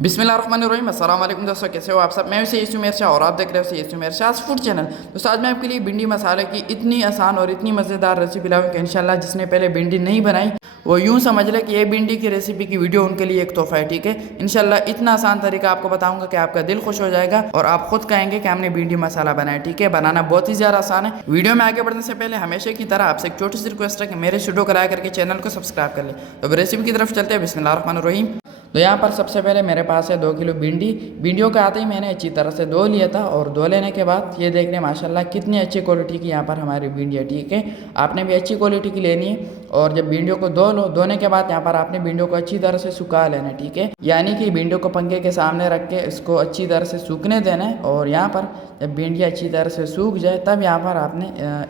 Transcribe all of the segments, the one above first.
बिस्मिल्लाहिर्रहमानिर्रहीम। अस्सलाम वालेकुम दोस्तों, कैसे हो आप सब। मैं वैसे येसु मिर्चा और आप देख रहे हो येसु मिर्चा फूड चैनल। दोस्तों आज मैं आपके लिए भिंडी मसाले की इतनी आसान और इतनी मज़ेदार रेसिपी लाऊं कि इंशाल्लाह जिसने पहले भिंडी नहीं बनाई वो यूं समझ ले कि ये भिंडी की रेसिपी की वीडियो उनके लिए एक तोहफा है। ठीक है, इंशाल्लाह इतना आसान तरीका आपको बताऊंगा कि आपका दिल खुश हो जाएगा और आप खुद कहेंगे कि हमने भिंडी मसाला बनाया। ठीक है, बनाना बहुत ही ज़्यादा आसान है। वीडियो में आगे बढ़ने से पहले हमेशा की तरह आपसे एक छोटी सी रिक्वेस्ट है कि मेरे वीडियो को लाइक करके चैनल को सब्सक्राइब कर ले। तो अब रेसिपी की तरफ चलते हैं। बिस्मिल्लाहिर्रहमानिर्रहीम। तो यहाँ पर सबसे पहले मेरे पास है 2 किलो भिंडी। भिंडियों का आते ही मैंने अच्छी तरह से धो लिया था और धो लेने के बाद ये देख रहे माशाल्लाह कितनी अच्छी क्वालिटी की यहाँ पर हमारी भिंडी है। ठीक है, आपने भी अच्छी क्वालिटी की लेनी है और जब भिंडियों को धो लो, धोने के बाद यहाँ पर आपने भिंडियों को अच्छी तरह से सुखा लेना है। ठीक है, यानी कि भिंडियों को पंखे के सामने रख के इसको अच्छी तरह से सूखने देना है और यहाँ पर जब भिंडी अच्छी तरह से सूख जाए तब यहाँ पर आपने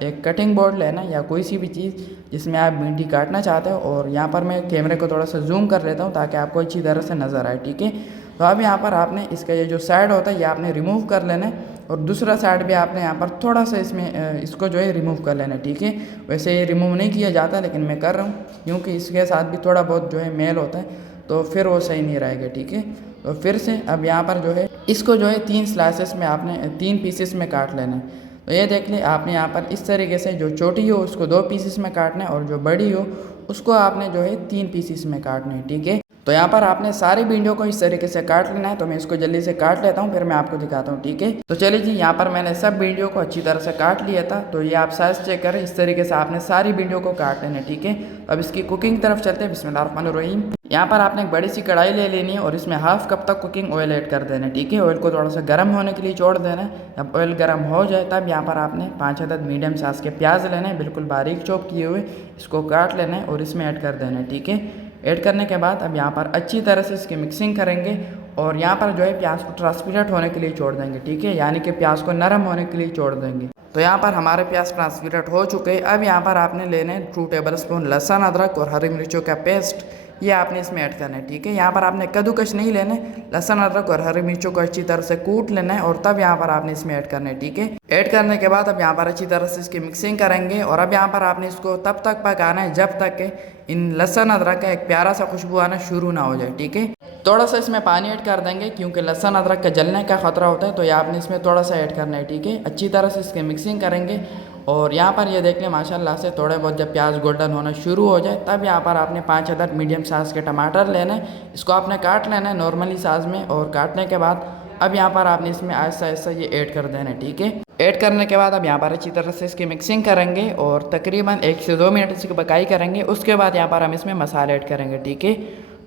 एक कटिंग बोर्ड लेना या कोई सी भी चीज़ जिसमें आप भिंडी काटना चाहते हो। और यहाँ पर मैं कैमरे को थोड़ा सा जूम कर लेता हूँ ताकि आपको अच्छी तरह से नज़र आए। ठीक है, तो अब यहाँ पर आपने इसका ये जो साइड होता है ये आपने रिमूव कर लेना है और दूसरा साइड भी आपने यहाँ पर थोड़ा सा इसमें इसको जो है रिमूव कर लेना है। ठीक है, वैसे ये रिमूव नहीं किया जाता लेकिन मैं कर रहा हूँ क्योंकि इसके साथ भी थोड़ा बहुत जो है मेल होता है तो फिर वो सही नहीं रहेगा। ठीक है, तो फिर से अब यहाँ पर जो है इसको जो है 3 स्लाइसेस में आपने 3 पीसेस में काट लेना है। तो ये देख ले आपने यहाँ पर इस तरीके से जो छोटी हो उसको 2 पीसेस में काटना है और जो बड़ी हो उसको आपने जो है 3 पीसेस में काटना है। ठीक है, तो यहाँ पर आपने सारी भिंडियों को इस तरीके से काट लेना है। तो मैं इसको जल्दी से काट लेता हूँ फिर मैं आपको दिखाता हूँ। ठीक है, तो चलिए जी, यहाँ पर मैंने सब भिंडियों को अच्छी तरह से काट लिया था। तो ये आप साइज चेक करें, इस तरीके से आपने सारी भिंडियों को काट लेना है। ठीक है, अब इसकी कुकिंग की तरफ चलते हैं। बिस्मिल्लाहिर्रहमानिर्रहीम। यहाँ पर आपने एक बड़ी सी कढ़ाई ले लेनी है और इसमें हाफ कप तक कुकिंग ऑयल ऐड कर देना है। ठीक है, ऑयल को थोड़ा सा गर्म होने के लिए छोड़ देना है। जब ऑयल गर्म हो जाए तब यहाँ पर आपने 5 अदद मीडियम साइज के प्याज लेने हैं, बिल्कुल बारीक चॉप किए हुए। इसको काट लेना है और इसमें ऐड कर देना है। ठीक है, ऐड करने के बाद अब यहाँ पर अच्छी तरह से इसकी मिक्सिंग करेंगे और यहाँ पर जो है प्याज को ट्रांसपेरेंट होने के लिए छोड़ देंगे। ठीक है, यानी कि प्याज को नरम होने के लिए छोड़ देंगे। तो यहाँ पर हमारे प्याज ट्रांसपेरेंट हो चुके हैं। अब यहाँ पर आपने लेने 2 टेबलस्पून लहसुन, अदरक और हरी मिर्चों का पेस्ट, ये आपने इसमें ऐड करना है। ठीक है, यहाँ पर आपने कद्दूकश नहीं लेने, लहसुन, अदरक और हरी मिर्चों को अच्छी तरह से कूट लेना है और तब यहाँ पर आपने इसमें ऐड करना है। ठीक है, ऐड करने के बाद अब यहाँ पर अच्छी तरह से इसकी मिक्सिंग करेंगे और अब यहाँ पर आपने इसको तब तक पकाना है जब तक कि इन लहसुन अदरक का एक प्यारा सा खुशबू आना शुरू ना हो जाए। ठीक है, थोड़ा सा इसमें पानी ऐड कर देंगे क्योंकि लहसुन अदरक का जलने का खतरा होता है, तो ये आपने इसमें थोड़ा सा ऐड करना है। ठीक है, अच्छी तरह से इसकी मिक्सिंग करेंगे और यहाँ पर ये देख लें माशाल्लाह से थोड़े बहुत जब प्याज गोल्डन होना शुरू हो जाए तब यहाँ पर आपने 5 अदद मीडियम साइज़ के टमाटर लेना है। इसको आपने काट लेना है नॉर्मली साइज़ में और काटने के बाद अब यहाँ पर आपने इसमें आहिस्ता आहिस्ता ये ऐड कर देना है। ठीक है, ऐड करने के बाद अब यहाँ पर अच्छी तरह से इसकी मिक्सिंग करेंगे और तकरीबन 1 से 2 मिनट इसकी पकाई करेंगे। उसके बाद यहाँ पर हम इसमें मसाले ऐड करेंगे। ठीक है,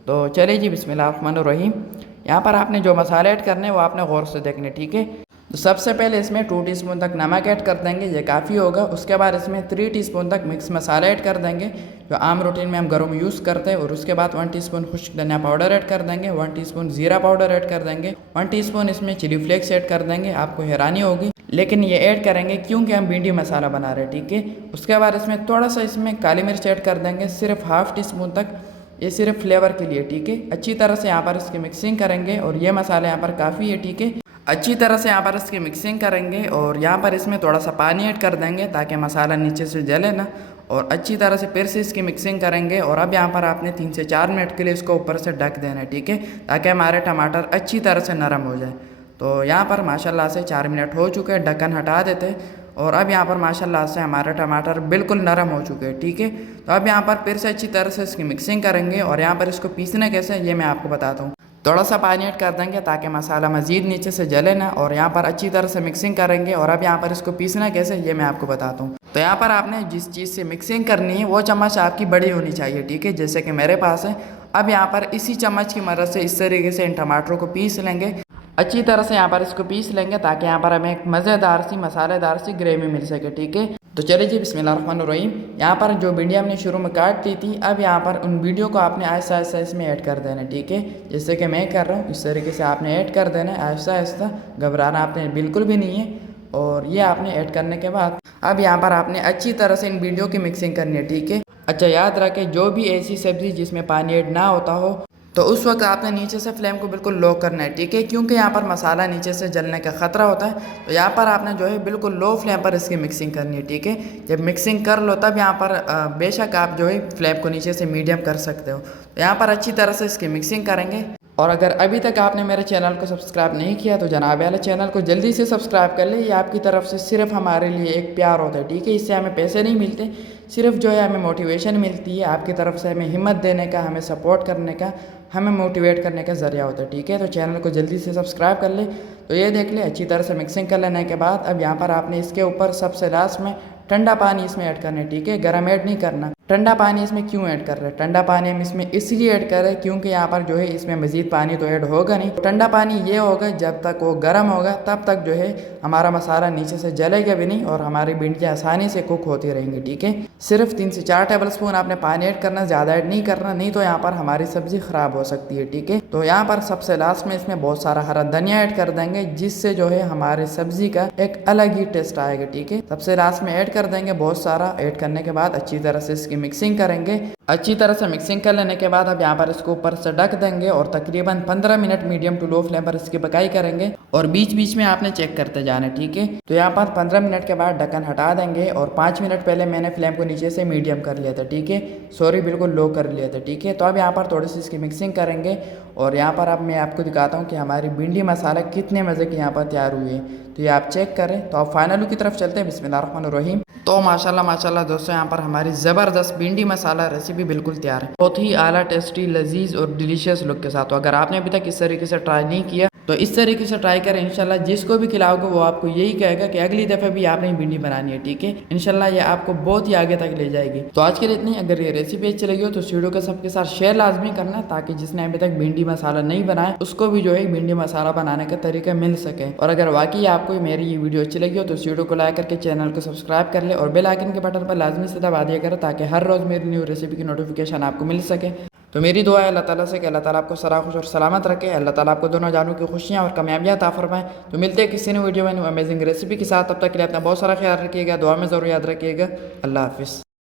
तो चलिए जी, बिस्मिल्लाहिर्रहमानिर्रहीम। यहाँ पर आपने जो मसाले ऐड करने हैं वो आपने गौर से देखने। ठीक है, तो सबसे पहले इसमें 2 टीस्पून तक नमक ऐड कर देंगे, ये काफ़ी होगा। उसके बाद इसमें 3 टीस्पून तक मिक्स मसाला ऐड कर देंगे जो आम रूटीन में हम घरों में यूज़ करते हैं। और उसके बाद 1 टीस्पून खुश्क धनिया पाउडर ऐड कर देंगे, 1 टीस्पून जीरा पाउडर ऐड कर देंगे, 1 टीस्पून इसमें चिली फ्लेक्स ऐड कर देंगे। आपको हैरानी होगी लेकिन ये ऐड करेंगे क्योंकि हम भिंडी मसाला बना रहे हैं। ठीक है, उसके बाद इसमें थोड़ा सा इसमें काली मिर्च ऐड कर देंगे, सिर्फ हाफ टीस्पून तक, ये सिर्फ फ्लेवर के लिए। ठीक है, अच्छी तरह से यहाँ पर इसकी मिक्सिंग करेंगे और ये मसाला यहाँ पर काफ़ी है। ठीक है, अच्छी तरह से यहाँ पर इसकी मिक्सिंग करेंगे और यहाँ पर इसमें थोड़ा सा पानी ऐड कर देंगे ताकि मसाला नीचे से जले ना, और अच्छी तरह से फिर से इसकी मिक्सिंग करेंगे। और अब यहाँ पर आपने 3 से 4 मिनट के लिए इसको ऊपर से ढक देना है। ठीक है, ताकि हमारे टमाटर अच्छी तरह से नरम हो जाए। तो यहाँ पर माशाल्लाह से 4 मिनट हो चुके हैं, ढक्कन हटा देते हैं और अब यहाँ पर माशाल्लाह से हमारे टमाटर बिल्कुल नरम हो चुके हैं। ठीक है, तो अब यहाँ पर फिर से अच्छी तरह से इसकी मिक्सिंग करेंगे और यहाँ पर इसको पीसने कैसे ये मैं आपको बताता हूँ। थोड़ा सा पानी ऐड कर देंगे ताकि मसाला मज़ीद नीचे से जले ना, और यहाँ पर अच्छी तरह से मिक्सिंग करेंगे और अब यहाँ पर इसको पीसना कैसे ये मैं आपको बताता हूँ। तो यहाँ पर आपने जिस चीज़ से मिक्सिंग करनी है वो चम्मच आपकी बड़ी होनी चाहिए। ठीक है, जैसे कि मेरे पास है। अब यहाँ पर इसी चम्मच की मदद से इस तरीके से इन टमाटरों को पीस लेंगे, अच्छी तरह से यहाँ पर इसको पीस लेंगे ताकि यहाँ पर हमें एक मज़ेदार सी मसालेदार सी ग्रेवी मिल सके। ठीक है, तो चलिए जी, बिस्मिल्लाहिर्रहमानिर्रहीम। यहाँ पर जो भिंडी हमने शुरू में काट दी थी अब यहाँ पर उन भिंडियों को आपने आहिस्ता आहिस्ता इसमें ऐड कर देना है। ठीक है, जैसे कि मैं कर रहा हूँ इस तरीके से आपने ऐड कर देना है आहिस्ता आहिस्ता, घबराना आपने बिल्कुल भी नहीं है। और ये आपने ऐड करने के बाद अब यहाँ पर आपने अच्छी तरह से इन भिंडियों की मिक्सिंग करनी है। ठीक है, अच्छा याद रखें जो भी ऐसी सब्ज़ी जिसमें पानी ऐड ना होता हो तो उस वक्त आपने नीचे से फ्लेम को बिल्कुल लो करना है। ठीक है, क्योंकि यहाँ पर मसाला नीचे से जलने का ख़तरा होता है। तो यहाँ पर आपने जो है बिल्कुल लो फ्लेम पर इसकी मिक्सिंग करनी है। ठीक है, जब मिक्सिंग कर लो तब यहाँ पर बेशक आप जो है फ्लेम को नीचे से मीडियम कर सकते हो। तो यहाँ पर अच्छी तरह से इसकी मिक्सिंग करेंगे और अगर अभी तक आपने मेरे चैनल को सब्सक्राइब नहीं किया तो जनाब वाले चैनल को जल्दी से सब्सक्राइब कर ले। ये आपकी तरफ से सिर्फ हमारे लिए एक प्यार होता है, ठीक है। इससे हमें पैसे नहीं मिलते, सिर्फ जो है हमें मोटिवेशन मिलती है आपकी तरफ से, हमें हिम्मत देने का, हमें सपोर्ट करने का, हमें मोटिवेट करने का ज़रिया होता है, ठीक है। तो चैनल को जल्दी से सब्सक्राइब कर ले। तो ये देख ले, अच्छी तरह से मिक्सिंग कर लेने के बाद अब यहाँ पर आपने इसके ऊपर सबसे लास्ट में ठंडा पानी इसमें ऐड करना है, ठीक है। गर्म ऐड नहीं करना। ठंडा पानी इसमें क्यों ऐड कर रहे हैं? ठंडा पानी हम इसमें इसलिए ऐड कर रहे हैं क्योंकि यहाँ पर जो है इसमें मज़ीद पानी तो ऐड होगा नहीं। ठंडा पानी ये होगा जब तक वो गर्म होगा तब तक जो है हमारा मसाला नीचे से जलेगा भी नहीं और हमारी भिंडियाँ आसानी से कुक होती रहेंगी, ठीक है। सिर्फ 3 से 4 टेबल स्पून आपने पानी ऐड करना, ज़्यादा ऐड नहीं करना, नहीं तो यहाँ पर हमारी सब्जी ख़राब हो सकती है, ठीक है। तो यहाँ पर सबसे लास्ट में इसमें बहुत सारा हरा धनिया ऐड कर देंगे जिससे जो है हमारी सब्जी का एक अलग ही टेस्ट आएगा, ठीक है। सबसे लास्ट में ऐड कर देंगे बहुत सारा। ऐड करने के बाद अच्छी तरह से इसकी मिक्सिंग करेंगे। अच्छी तरह से मिक्सिंग कर लेने के बाद अब यहाँ पर इसको ऊपर से ढक देंगे और तकरीबन 15 minute medium to low flame पर इसकी पकाई करेंगे और बीच बीच में आपने चेक करते जाना, ठीक है। तो यहाँ पर 15 मिनट के बाद ढक्कन हटा देंगे और 5 मिनट पहले मैंने फ्लेम को नीचे से मीडियम कर लिया था, ठीक है। सॉरी, बिल्कुल लो कर लिया था, ठीक है। तो अब यहाँ पर थोड़ी सी इसकी मिक्सिंग करेंगे और यहाँ पर अब मैं आपको दिखाता हूँ कि हमारी भिंडी मसाला कितने मज़े की यहाँ पर तैयार हुई है। तो ये आप चेक करें। तो आप फाइनल लुक की तरफ चलते हैं। बिस्मिल्लाहिर्रहमानिर्रहीम। तो माशाल्लाह माशाल्लाह दोस्तों, यहाँ पर हमारी ज़बरदस्त भिंडी मसाला रेसिपी बिल्कुल तैयार है, बहुत ही आला, टेस्टी, लजीज और डिलीशियस लुक के साथ। तो अगर आपने अभी तक इस तरीके से ट्राई नहीं किया तो इस तरीके से ट्राई करें। इंशाल्लाह जिसको भी खिलाओगे वो आपको यही कहेगा कि अगली दफ़े भी आपने भिंडी बनानी है, ठीक है। इंशाल्लाह ये आपको बहुत ही आगे तक ले जाएगी। तो आज के लिए इतनी। अगर ये रेसिपी अच्छी लगी हो तो वीडियो को सबके साथ शेयर लाजमी करना ताकि जिसने अभी तक भिंडी मसाला नहीं बनाया उसको भी जो है भिंडी मसाला बनाने का तरीका मिल सके। और अगर वाकई आपको मेरी ये वीडियो अच्छी लगी हो तो वीडियो को लाइक करके चैनल को सब्सक्राइब कर ले और बेल आइकन के बटन पर लाजमी से दबा दिया करें ताकि हर रोज़ मेरी न्यू रेसिपी की नोटिफिकेशन आपको मिल सके। तो मेरी दुआ है अल्लाह ताला से कि अल्लाह ताला आपको सरा खुश और सलामत रखे, अल्लाह ताला आपको दोनों जानों की खुशियाँ और कामयाबियाँ अता फरमाएं। तो मिलते हैं किसी ने वीडियो में न्यू अमेजिंग रेसिपी के साथ। तब तक के लिए अपना बहुत सारा ख्याल रखिएगा, दुआ में ज़रूर याद रखिएगा। अल्लाह हाफिज़।